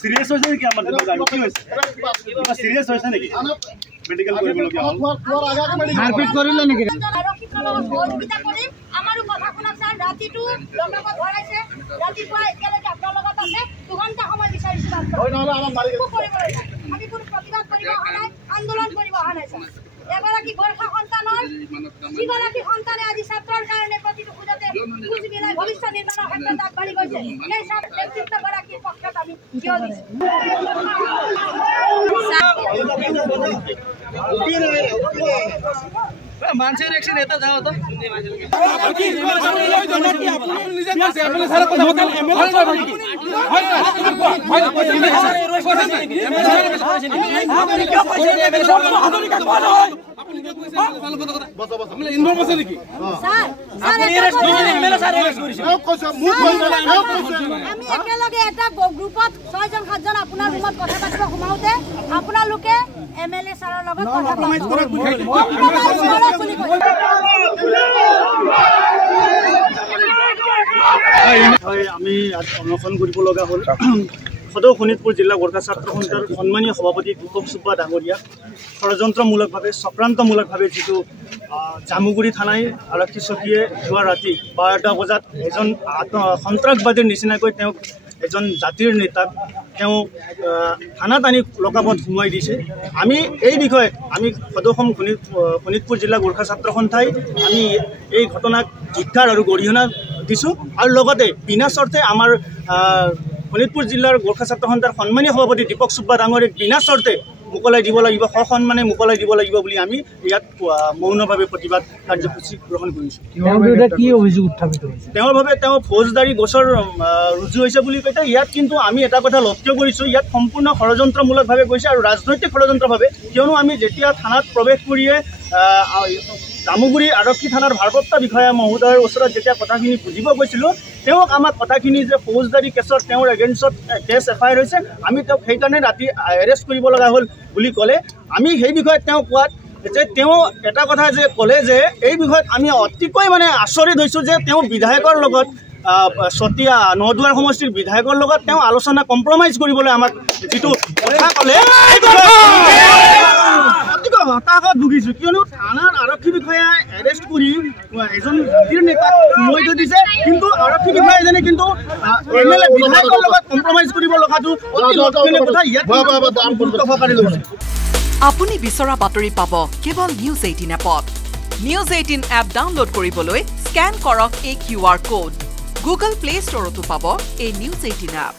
serious হয়েছে নাকি আমাৰ জানি কি হয়েছে সিৰিয়াস হয়েছে নাকি মেডিকেল কৰিবলগীয়া হ'ল মাৰপিট কৰিলে নেকি সহযোগিতা কৰি আমাৰো কথা শুনা স্যাৰ ৰাতিটো লগত ভৰাইছে ৰাতিপুৱা একেলগে আপোনাৰ লগত আছে 2 ঘণ্টা সময় বিচাৰিছো হয় নহলে আমাৰ মাৰি আমি কোনো প্ৰতিবাদ কৰিব অহা নাই আন্দোলন কৰিব অহা নাই স্যাৰ এগৰাকী গোৰ্খা সন্তানৰ যিগৰাকী সন্তানে আজি ছাত্ৰৰ কাৰণে প্ৰতিটো খুজতে খুজ মিলাই ভৱিষ্যত নিৰ্মাণৰ ক্ষেত্ৰত আগবাঢ়ি গৈছে এই নেতৃত্বগৰাকীৰ পক্ষত আমি থিয় দিছোঁ मानसिक रिएक्शन येता जाओ तो গ্ৰুপত 6 জন 7 জন আপোনাৰ ৰুমত কথা পাতিব সোমাওতে আপোনালোকে এমএলএ সাৰৰ লগত কথা কম্প্ৰমাইজ কৰা আমি অনশন কৰিব লগা হ'ল সদৌ শোণিতপুৰ জিলা গোৰ্খা ছাত্ৰ সন্থাৰ সন্মানীয় সভাপতি দীপক চুব্বা ডাঙৰীয়া ষড়যন্ত্ৰমূলকভাৱে চক্ৰান্তমূলকভাৱে যিটো জামুগুৰি থানাই আৰক্ষী চকীয়ে যোৱা ৰাতি 12টা বজাত এজন সন্ত্ৰাসবাদীৰ নিচিনাকৈ তেওঁক এজন জাতিৰ নেতাক তেওঁ থানাত আনি লকাপত সোমাই দিছে আমি এই বিষয়ে আমি সদৌ শোণিতপুৰ জিলা গোৰ্খা ছাত্ৰ সন্থাই আমি এই ঘটনাক ধিক্কাৰ আৰু গৰিহণা দিছোঁ আৰু লগতে বিনা চৰ্তে আমাৰ শোণিতপুৰ জিলাৰ গোৰ্খা ছাত্ৰ সন্থাৰ সন্মানীয় সভাপতি দীপক চুব্বা ডাঙৰীয়াক বিনা চৰ্তে মুকলাই দিব লাগিব সসন্মানে মুকলাই দিব লাগিব বুলি আমি ইয়াত মৌনভাৱে প্ৰতিবাদ কাৰ্যসূচী গ্ৰহণ কৰিছোঁ কি অভিযোগ উত্থাপিত হৈছে তেওঁৰ বাবে তেওঁ ফৌজদাৰী গোচৰ ৰুজু হৈছে বুলি কৈছে ইয়াত কিন্তু আমি এটা কথা লক্ষ্য কৰিছোঁ ইয়াত সম্পূৰ্ণ ষড়যন্ত্ৰমূলকভাৱে গৈছে আৰু ৰাজনৈতিক ষড়যন্ত্ৰভাৱে কিয়নো আমি যেতিয়া থানাত প্ৰৱেশ কৰিয়ে জামুগুৰি আৰক্ষী থানাৰ ভাৰপ্ৰাপ্ত বিষয়া মহোদয়ৰ ওচৰত যেতিয়া কথাখিনি বুজিব গৈছিলোঁ তেওঁক আমাক কথাখিনি যে ফৌজদাৰী কেছত তেওঁৰ এগেইনষ্টত কেছ এফআইআৰ হৈছে আমি তেওঁক সেইকাৰণে ৰাতি এৰেষ্ট কৰিব লগা হ'ল বুলি ক'লে আমি সেই বিষয়ত তেওঁ কোৱাত যে তেওঁ এটা কথা যে ক'লে যে এই বিষয়ত আমি অতিকৈ মানে আচৰিত হৈছোঁ যে তেওঁ বিধায়কৰ লগত চতিয়া নদুৱাৰ সমষ্টিৰ বিধায়কৰ লগত তেওঁ আলোচনা কম্প্ৰমাইজ কৰিবলৈ আমাক যিটো কথা ক'লে অতিকৈ হতাশত ভুগিছোঁ কিয়নো থানাৰ আৰক্ষী বিষয়াই এৰেষ্ট কৰি এজন জাতিৰ নেতাক সোমাই থৈ দিছে কিন্তু আৰক্ষী বিষয়াজনে কিন্তু এমএলএ বিধায়কৰ লগত কম্প্ৰমাইজ কৰিব লগাটো অতি লক্ষণীয় কথা ইয়াত সহকাৰে লৈছে আপুনি বিচৰা বাতৰি পাব কেৱল নিউজ 18 এপত নিউজ 18 এপ ডাউনলোড কৰিবলৈ স্ক্যান কৰক এই QR কোড গুগল প্লে ষ্টৰতো পাব এই নিউজ 18 এপ